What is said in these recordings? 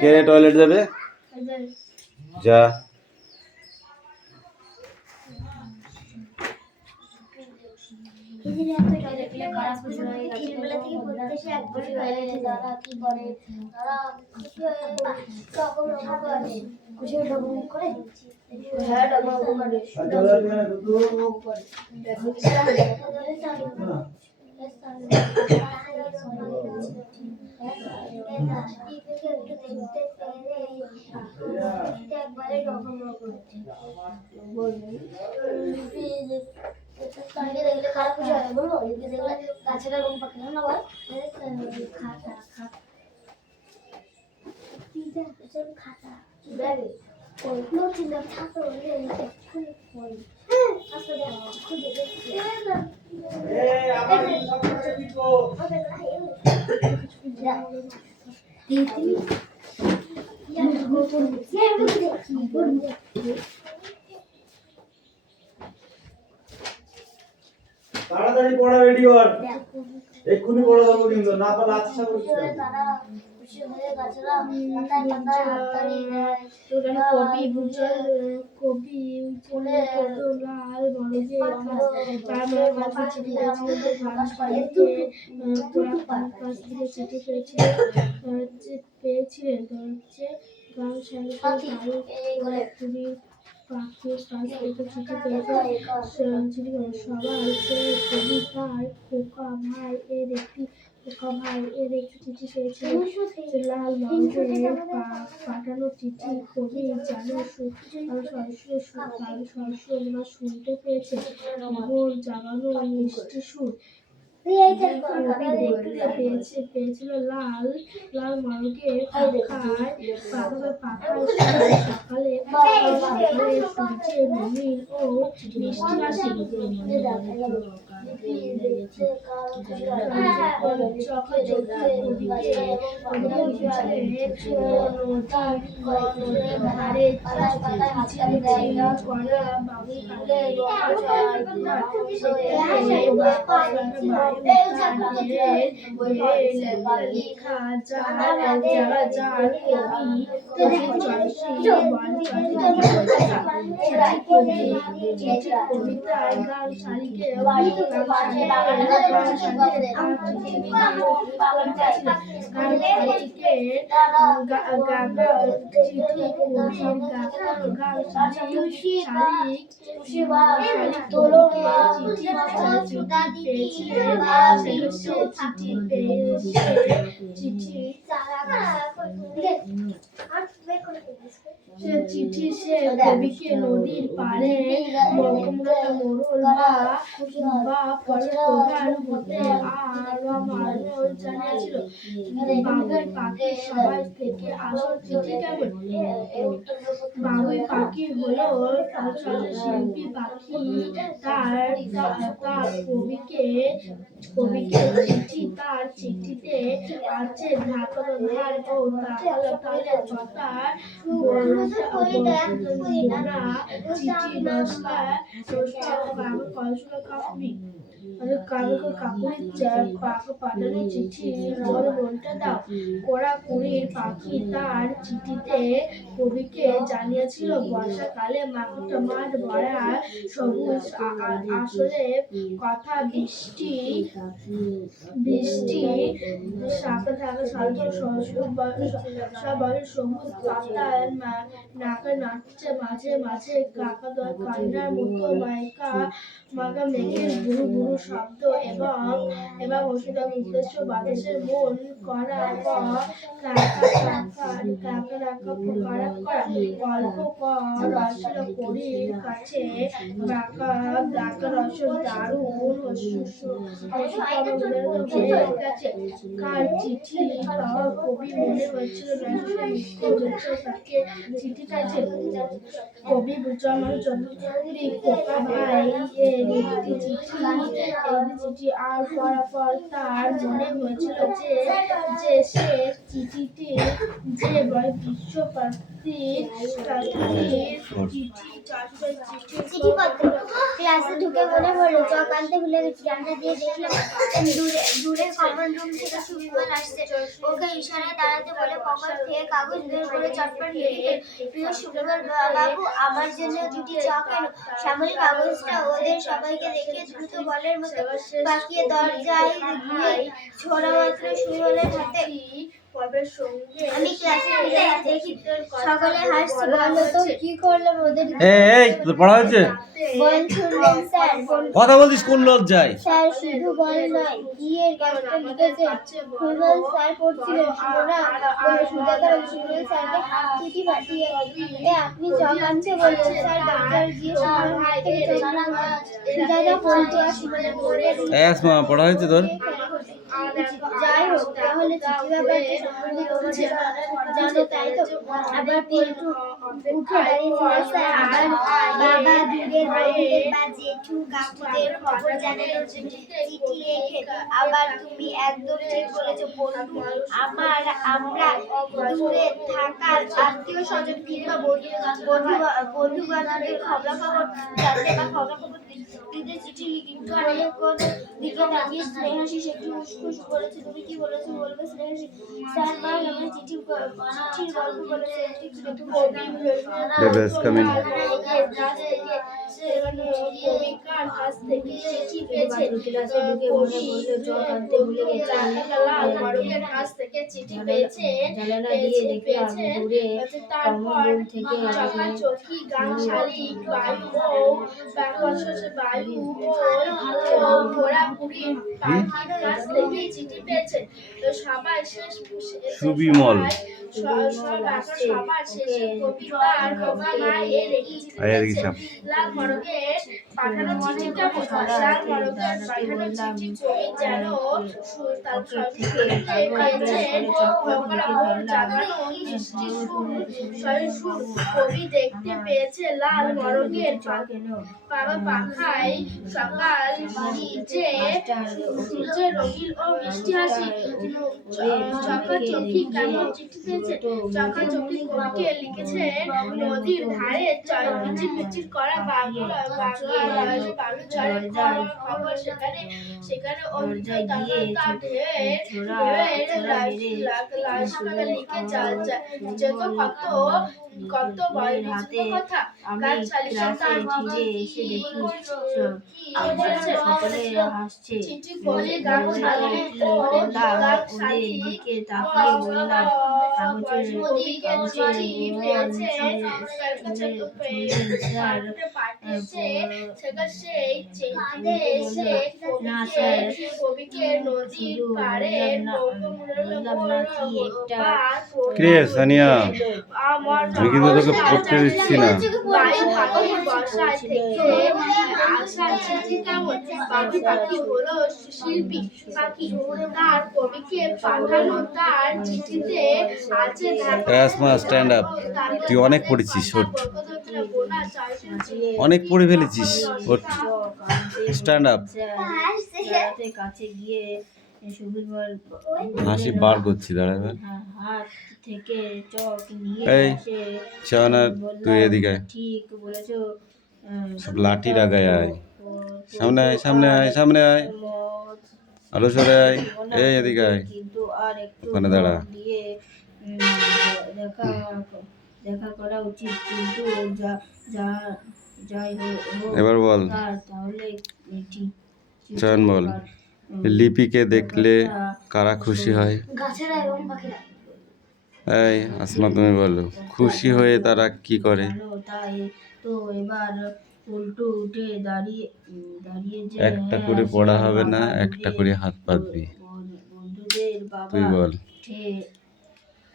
কে toilet যাবে? যা। খারাপ কিছু হয় বলবো দেখলে গাছেরা রুম পাখি না বল খাতা খাতা খাতা ব্যাগে ওই নতুন খাতা ওই ওই আসলে খুঁজে দেখছি আমার সবকিছু দিবো তাড়াতাড়ি পড়া রেডি হন এক্ষুনি পড়া দেবো কিন্তু না পারলে আচ্ছা করতে তারা খুশি হয়ে গাছরা পাতায় পাতায় হাততালি দেয় তোরা কবি ফুলে লাল বড়জে তার মাথা চিঠি আছে প্রকাশ পায় তোরা কাছ থেকে চিঠি পেয়েছিলেন তো হচ্ছে গান সাহিত্য করে খুবই পাখির কাছ থেকে চিঠি পেয়েছে সবার কবিতার খোকা ভাই এর একটি চিঠি পেয়েছিল লাল মানুষের পাঠানো চিঠি কবি যেন শুনতে পেয়েছে ভোর জাগানো মিষ্টি সুর পেয়েছিল লাল লাল মারুকের পাখায় সকালে সূর্যের রঙিন ও মিষ্টি হাসি লেখা কবিতার গান শালিকে চিঠি সে কবিকে নদীর পাড়ে মোড়ল বা প্রধান হতে আহ্বান জানিয়েছিল বাবুই পাখি সবাই থেকে আসল চিঠি কেমন বাবুই পাখি হলো শিল্পী পাখি তার কবিকে চিঠি তার চিঠিতে আছে ঢাকার ধার ও তালের পাতার চিঠি দশটা কাকুরি পাঠানো চিঠি মনটা দাও কোড়াকুড়ির পাখি তার চিঠিতে কবিকে জানিয়েছিল বর্ষাকালে মাঠ ভরা সবুজ আসলে কথা বৃষ্টি শাখা থাকা সবুজ পাতার নাকা নাচছে মাঝে মাঝে কান্নার মতো মাকা মেঘের গুরু গুরু শব্দ এবং ওষুধের উদ্দেশ্য বাতাসের মন করা করির কাছে দারুণ কার চিঠি কবি মনে হয়েছিল তাকে চিঠি চাইছে কবি বুঝামান চন্দ্রচৌধুরী খোকা ভাই একটি চিঠি চিঠি আর পড়ার পর তার মনে হয়েছিল যে যে সে চিঠিটি যে চিঠিপত্র ক্লাসে ঢুকে মনে পড়লো চক আনতে ভুলে গেছি। জানলা দিয়ে দেখলাম দূরে কমন রুম থেকে সুবিমল আসছে। ওকে ইশারায় দাঁড়াতে বলে পকেট থেকে কাগজ বের করে চটপট লিখে, প্রিয় সুবিমল বাবু, আমার জন্য দুটি চক এনো। শ্যামল কাগজটা ওদের সবাইকে দেখে দ্রুত বলের মতো পাকিয়ে দরজায় গিয়ে ছোড়া মাত্র সুবিমলের হাতে। আমি ক্লাসে ফিরে দেখি সকলে হাসছে। বললো তো কি করলাম ওদের? এই তোর পড়া হয়েছে? বল শুনলেন স্যার? কথা বলছিস কোন লজ্জায়? স্যার শুধু বল নয়, কি এর কাজটা লিখেছে সুবিমল স্যার পড়ছিলেন। সুমনা বলে সুজাতা সুবিমল স্যারকে চিঠি পাঠিয়ে আপনি চক আনতে বললেন। স্যার দরজার গিয়ে সুবিমল হাত থেকে সুজাতা ফোনটি আর সুমনের পড়ে আসমা পড়া হয়েছে তোর? যাই হোক, তাহলে চিঠি ব্যাপারটা সম্বন্ধে তোমাদের জানো, তাই তো? আবার পিন্টু উঠে দাঁড়িয়েছিল। স্যার, আবার বাবা দূরের বন্ধুদের বা জেঠু কাকুদের খবর জানানোর জন্য চিঠি লেখে। আবার তুমি একদম ঠিক বলেছো বন্ধু। আমরা দূরে থাকার আত্মীয় স্বজন কিংবা বন্ধু বান্ধবের খবরাখবর জানতে বা খবরাখবর দিতে চিঠি লিখি। কোন দিকে তাকিয়ে স্নেহাশিস একটু উসখুস করেছে। তুমি কি বলেছো বলবে স্নেহাশিস? স্যার মা আমার চিঠির গল্প বলেছে। Baby is coming. সুবিমল লাল মরগের পাঠানো চিঠিটা লাল মরগের পাঠানো চিঠি কবি যেন কবি দেখতে পেয়েছে লাল মরগের পাখায় সকাল সূর্যের রঙিন ও মিষ্টি হাসি। চকাচকি কেমন চিঠি পেয়েছে? চকাচকি কবিকে লিখেছেন নদীর ধারে মিচির মিচির করা বালু ঝড়ের খবর। সেখানে অভিযোগ তার লিখে যেত কত বয়সের কথা। গান চালিয়ে তার চিঠি পড়ে গান চালিয়ে সানিয়া, আমি কিন্তু তোকে পড়তে দিচ্ছি না। শিল্পী পাখি তার কবিকে পাঠানো তার চিঠিতে আছে। আসমা স্ট্যান্ড আপ, তুই অনেক পড়েছিস, ওঠ, অনেক পড়ে ফেলেছিস, ওঠ, স্ট্যান্ড আপ। কাছে গিয়ে সুবিমল হাসি বার করছি, দাঁড়াবে হাত থেকে চক নিয়ে এই চানা, তুই এদিকে আয়। ঠিক বলেছো। সব লাঠি লাগায় আয়, সামনে আয়, সামনে আয়, সামনে আয়, আলো সরে আয়, এই এদিকে আয়, কিন্তু আর একটু ওখানে দাঁড়া। দিয়ে দেখা করা উচিত। কিন্তু যাই হোক, এবার বল, তাহলে চয়ন বল, লিপিকে দেখলে কারা খুশি হয়? গাছেরা এবং পাখিরা। এই আসমা, তুমি বলো, খুশি হয়ে তারা কি করে? তাই তো এবার উল্টো উঠে দাঁড়িয়ে যে একটা করে পড়া হবে না, একটা করে হাত পাতবি। বন্ধুদের বাবা তুই বল।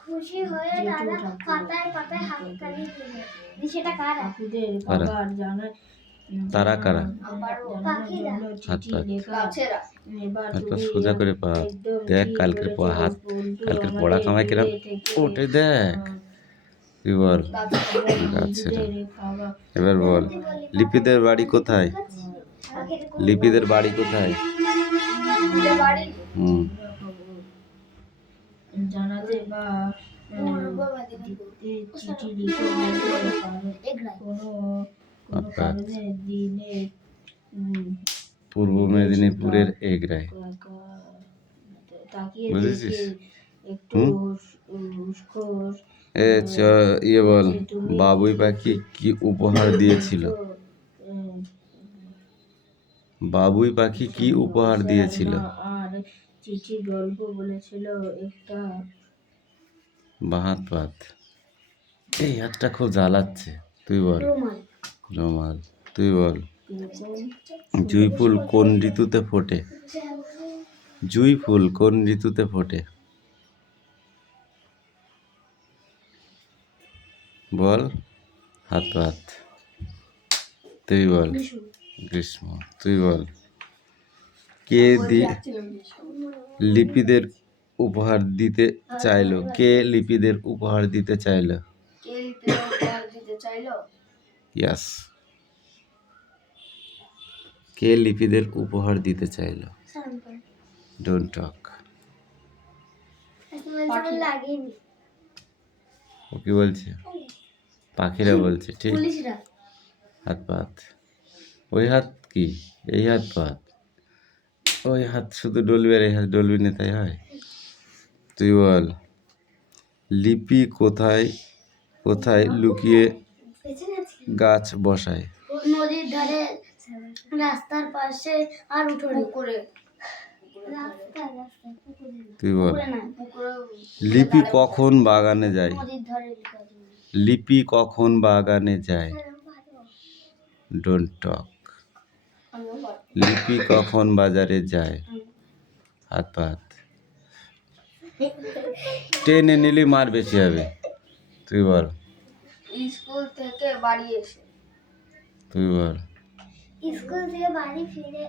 খুশি হয়ে তারা পাতায় পাতায় হাততালি দিল। সেটা কারা? কাকুদের বাবার জানায় তারা কারা? পাখিরা। হাত পাত, হাতটা সোজা করে পা। দেখ কালকের হাত, কালকের পড়া কামাই কিরম ওঠে, দেখ। তুই বল। গাছেরা। এবার বল, লিপিদের বাড়ি কোথায়? লিপিদের বাড়ি কোথায়? বাড়ি হুম, জানাতে বা দিতে চিঠি লিখে বলতে কোনো কোনো কারণে দিনে পূর্ব মেদিনীপুরের এগরায়। তাকিয়ে বুঝেছিস? দেখে একটু উস্কোর ইয়ে বল, বাবুই পাখি কি উপহার দিয়েছিল? বাবুই পাখি কি উপহার দিয়েছিল? আর চিঠি গল্প বলেছিল একটা বাহাত পাত। এই হাতটা খুব জ্বালাচ্ছে, তুই বল। রুমাল। তুই বল। জুঁই ফুল কোন ঋতুতে ফোটে? জুঁই ফুল কোন ঋতুতে ফোটে? বল। হাত পাত। তুই বল। গ্রীষ্ম। তুই বল। কে লিপিদের উপহার দিতে চাইলো? কে লিপিদের উপহার দিতে চাইলো? ইয়াস। কে লিপিদের উপহার দিতে চাইলো? Don't talk. ও কি বলছে? পাখিরা বলছে, ঠিক। হাত পাত। ওই হাত কি? এই হাত পাত। ওই হাত শুধু ডলবি আর এই হাত ডলবি না, তাই হয়? তুই বল। লিপি কোথায় কোথায় লুকিয়ে গাছ বসায়? নদীর ধারে, রাস্তার পাশে, আর উঠোনে করে। তুই বল। লিপি কখন বাগানে যায়? লিপি কখন বাগানে যায়? Don't talk. লিপি কখন বাজারে যায়? হাত পাত। টেনে নিলে মার বেশি হবে। তুই বল। স্কুল থেকে বাড়ি এসে। তুই বল। স্কুল থেকে বাড়ি ফিরে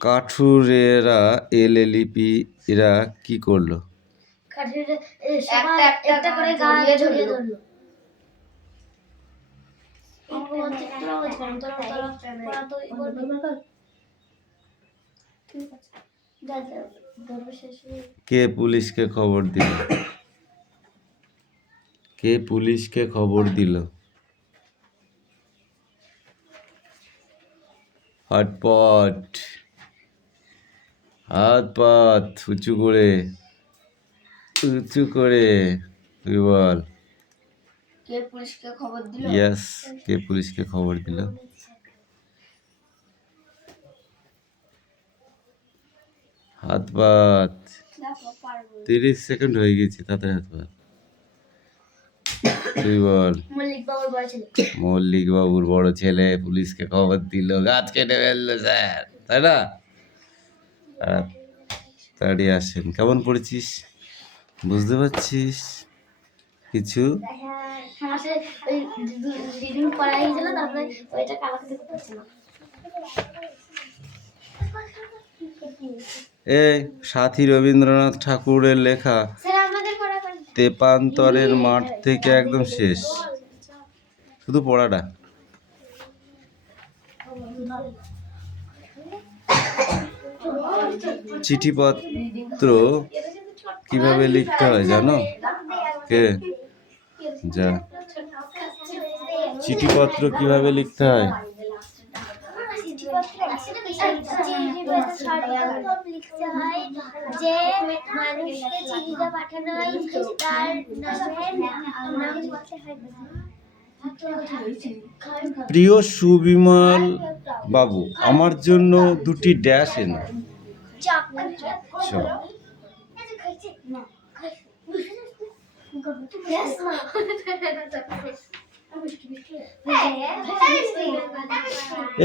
কাঠুরেরা এলে লিপিরা কি করলো? একটা করে গায়ে ঝুলিয়ে ধরলো। কে পুলিশকে খবর দিল? কে পুলিশকে খবর দিল? হটপট। হাত পাত উঁচু করে, উঁচু করে। তুই বল। কে পুলিশকে খবর দিল? ইয়েস, কে পুলিশকে খবর দিল? হাত পাত। 30 সেকেন্ড হয়ে গেছে, তাড়াতাড়ি হাত পাত। তুই বল। মল্লিক বাবুর বড় ছেলে পুলিশকে খবর দিল, গাছ কেটে ফেললো স্যার, তাই না? তাড়াতাড়ি আসেন। কেমন পড়েছিস? বুঝতে পারছিস কিছু? এই সাথী রবীন্দ্রনাথ ঠাকুরের লেখা তেপান্তরের মাঠ থেকে একদম শেষ, শুধু পড়াটা। চিঠিপত্র কিভাবে লিখতে হয় জানো? কে? যা। চিঠিপত্র কিভাবে লিখতে হয়? লিখতে হয় যে মানুষকে চিঠিটা পাঠানো হয় তার প্রিয় সুবিমল বাবু, আমার জন্য দুটি ড্যাশ এনো।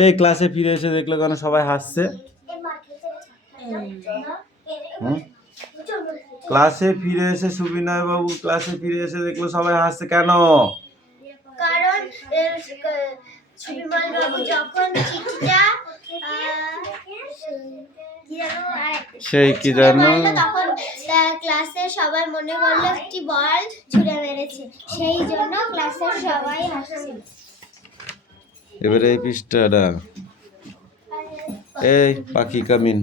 এই ক্লাসে ফিরে এসে দেখলো কেন সবাই হাসছে? ক্লাসে ফিরে এসে সুবিনয় বাবু ক্লাসে ফিরে এসে দেখলো সবাই হাসছে কেন? কারণ সুবিমল বাবু যখন চিঠিটা সেই কি জানো, তখন ক্লাসে সবাই মনে করলো একটি বল ছুঁড়ে মেরেছে, সেই জন্য ক্লাসের সবাই হাসছিল। এবারে এই পৃষ্ঠাটা, এই পাখি কামিন।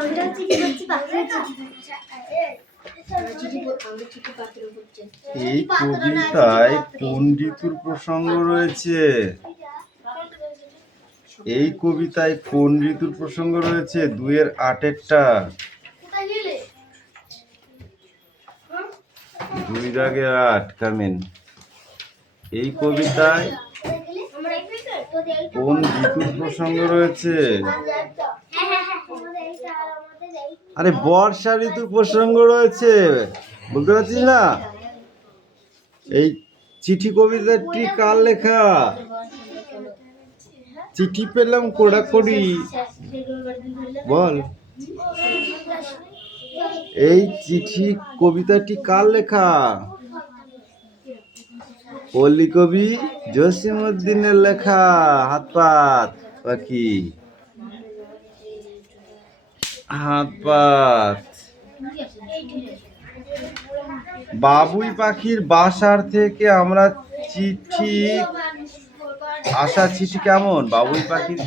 আমরা চিঠি করছি পাখির এই কবিতায় কোন ঋতুর প্রসঙ্গ রয়েছে? এই কবিতায় কোন ঋতুর প্রসঙ্গ রয়েছে? 2-8 2-8 কামিন। এই কবিতায় কোন ঋতুর প্রসঙ্গ রয়েছে? আরে বর্ষা ঋতুর প্রসঙ্গ রয়েছে, বলতে পারছিস না? এই চিঠি কবিতাটি কার লেখা? চিঠি পেলাম কোড়াকড়ি, বল। এই চিঠি কবিতাটি কার লেখা? পল্লী কবি জসিমউদ্দিনের লেখা। হাত পাত পাখি, হাত পাত। বাবুই পাখির বাসার থেকে আমরা চিঠি আসা চিঠি কেমন? বাবুই পাখির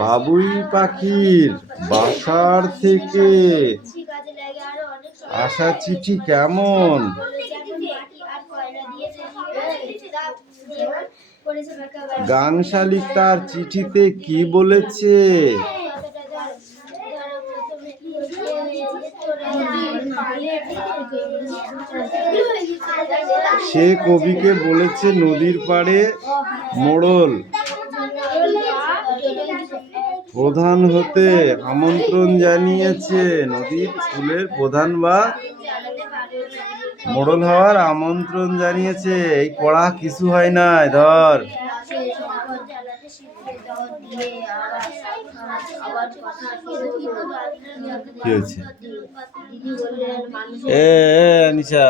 বাবুই পাখির বাসার থেকে আসা চিঠি কেমন? গাং শালিক তার চিঠিতে কি বলেছে? সে কবিকে বলেছে নদীর পাড়ে মোড়ল প্রধান হতে আমন্ত্রণ জানিয়েছে। নদীর ফুলের প্রধান বা মোড়ল হওয়ার আমন্ত্রণ জানিয়েছে। এই পড়া কিছু হয় না, ধর। কি হয়েছে? এ নিশা,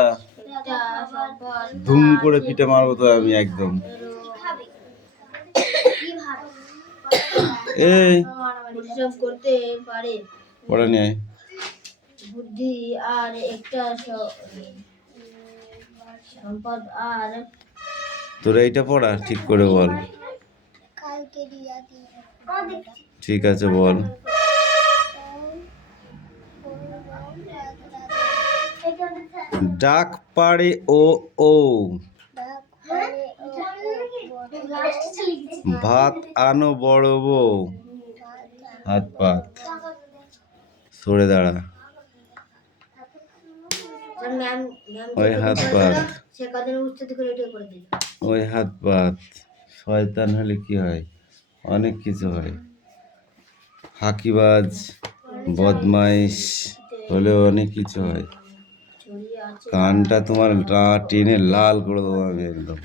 ধুম করে পিঠে মারবো তো আমি একদম। এই করতে পারে পড়া নিয়ে বুদ্ধি আর একটা সম্পদ আর তোরা এইটা পড়া ঠিক করে বল। ঠিক আছে বল। ডাক পাড়ে ও ও ভাত আনো বড় বউ। হাত পাত, সরে দাঁড়া। ওই হাত পাত, ওই হাত পাত। শয়তান হলে কি হয়? অনেক কিছু হয়। ফাঁকিবাজ বদমাইশ হলেও অনেক কিছু হয়। কানটা তোমার টেনে লাল করে দেবো আমি একদম।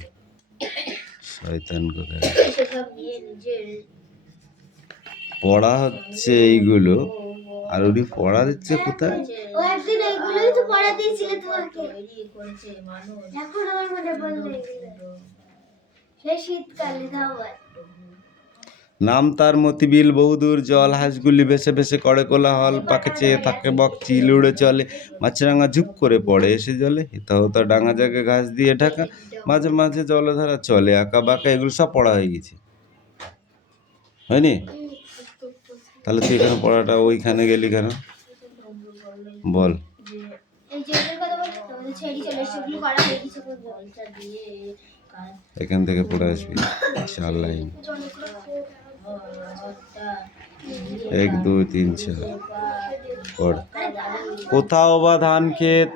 শয়তান কোথায়? পড়া হচ্ছে এইগুলো, আর উনি পড়া দিচ্ছে কোথায়? ও একদিন এইগুলোই তো পড়া দিয়েছিলে তোমাকে। এখন আমার মনে পড়লো সেই শীতকালে ধাওয়ায়। নাম তার মতিবিল বহুদূর জল, হাঁসগুলি ভেসে ভেসে করে কোলাহল, পাকে চেয়ে থাকে বক, চিল উড়ে চলে, মাছরাঙা ঝুপ করে পড়ে এসে জলে, হিতা হুতা ডাঙা জায়গায় ঘাস দিয়ে ঢাকা, মাঝে মাঝে জলধারা চলে আঁকা বাঁকা। এগুলো সব পড়া হয়ে গেছে, হয়নি? তাহলে তুই এখানে পড়াটা ওইখানে গেলি কেন বল? এখান থেকে পড়ে আসবি 4 লাইন, 1 2 3 4 পড়। কোথাও বা ধান ক্ষেত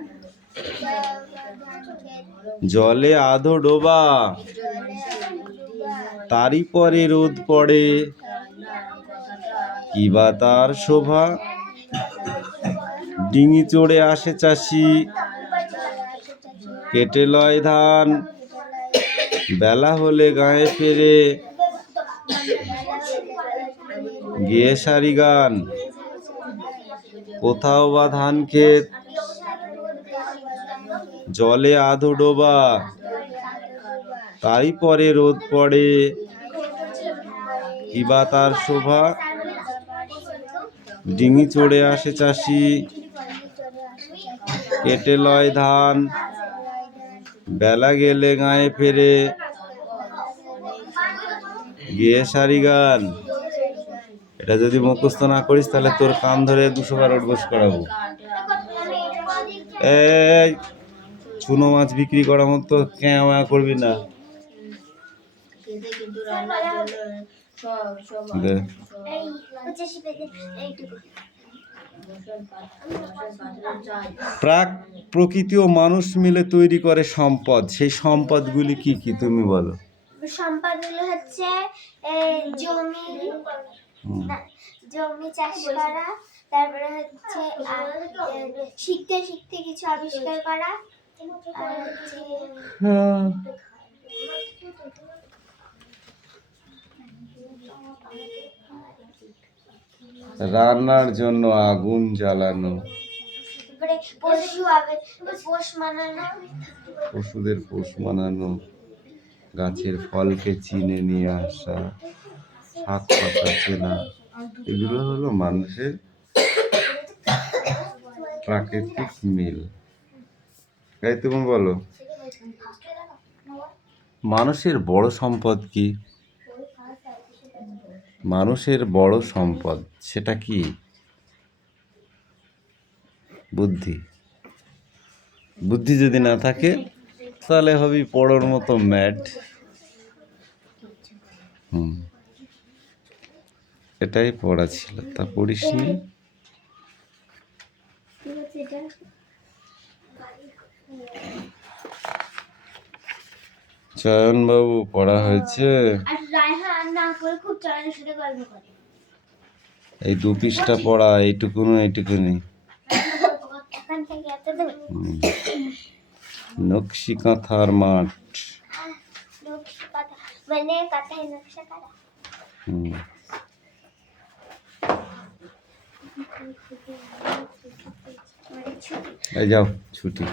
জলে আধো ডোবা, তারই পরে রোদ পড়ে, কি বা তার শোভা। ডিঙি চড়ে আসে চাষি, কেটে লয় ধান, বেলা হলে গায়ে ফেরে, গেয়ে সারি গান। কোথাও বা ধান ক্ষেত জলে আধো ডোবা, তারই পরে রোদ পড়ে, কি বা তার শোভা। ডিঙি চড়ে আসে চাষি, কেটে লয় ধান, বেলা গেলে গায়ে ফেরে, গেয়ে সারি গান। এটা যদি মুখস্থ না করিস তাহলে তোর কান ধরে 200 বার উঠবোস করাবো। এই চুনো মাছ বিক্রি করার মতো ক্যাঁয়া করবি না। দে। প্রকৃতি ও মানুষ মিলে তৈরি করে সম্পদ, সেই সম্পদগুলি কি কি তুমি বলো? সম্পদগুলো হচ্ছে জমি, জমি চাষ করা, তারপরে হচ্ছে শিখতে শিখতে কিছু আবিষ্কার করা, আর হচ্ছে রান্নার জন্য আগুন জ্বালানো, পোষ মানানো, পশুদের পোষ মানানো, গাছের ফলকে চিনে নিয়ে আসা, শাক পাতা চেনা, এগুলো হলো মানুষের প্রাকৃতিক মিল। তাই তুমি বলো মানুষের বড় সম্পদ কি? মানুষের বড় সম্পদ সেটা কি? বুদ্ধি। বুদ্ধি যদি না থাকে তাহলে হবি পড়োর মতো ম্যাড। এটাই পড়া ছিল, তা পড়িসনি। চয়ন বাবু পড়া হয়েছে? এই 2 পৃষ্ঠা পড়া, এইটুকুনি এইটুকুনি। নকশি কাঁথার মাঠ, মানে কাঁথায় নকশা করা। এই যাও ছুটি।